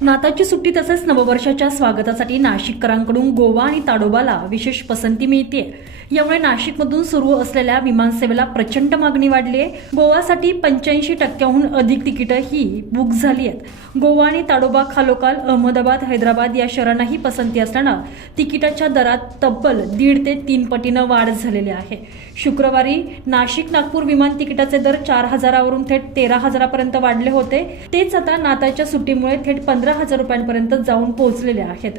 नाताची सुट्टी तसेच नववर्षाच्या स्वागतासाठी नाशिककरांकडून गोवा आणि ताडोबाला विशेष पसंती मिळते यामुळे नाशिकमधून सुरू असलेल्या विमानसेवेला प्रचंड मागणी वाढली आहे गोवासाठी पंच्याऐंशी टक्क्याहून अधिक तिकीटं ही बुक झाली आहेत गोवा आणि ताडोबा खालोखाल अहमदाबाद हैदराबाद या शहरांनाही पसंती असल्यानं तिकिटाच्या दरात तब्बल दीड ते तीन पटीनं वाढ झालेली आहे. शुक्रवारी नाशिक नागपूर विमान तिकिटाचे दर चार हजारावरून थेट तेरा हजारापर्यंत वाढले होते. तेच आता नाताच्या सुट्टीमुळे थेट पंधरा हजार रुपयांपर्यंत जाऊन पोहोचलेले आहेत.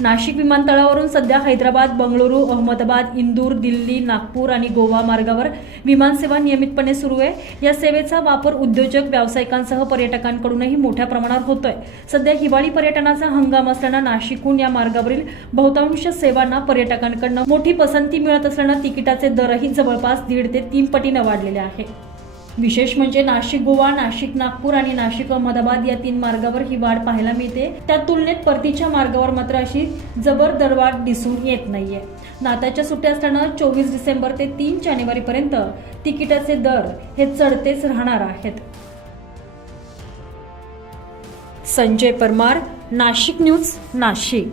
नाशिक विमानतळावरून सध्या हैदराबाद बंगळुरू अहमदाबाद इंदूर दिल्ली नागपूर आणि गोवा मार्गावर विमानसेवा नियमितपणे सुरू आहे. या सेवेचा वापर उद्योजक व्यावसायिकांसह पर्यटकांकडूनही मोठ्या प्रमाणावर होतोय. सध्या हिवाळी पर्यटनाचा हंगाम असल्यानं नाशिकहून या मार्गावरील बहुतांश सेवांना पर्यटकांकडनं मोठी पसंती मिळत असल्यानं तिकिटाचे दरही जवळपास दीड ते तीन पटीनं वाढलेले आहे. विशेष म्हणजे नाशिक गोवा नाशिक नागपूर आणि नाशिक अहमदाबाद या तीन मार्गावर ही वाढ पाहायला मिळते. त्या तुलनेत परतीच्या मार्गावर मात्र अशी जबर दरवाढ दिसून येत नाहीये. नाताच्या सुट्ट्या असताना चोवीस डिसेंबर ते तीन जानेवारीपर्यंत तिकिटाचे दर हे चढतेच राहणार आहेत. संजय परमार नाशिक न्यूज नाशिक.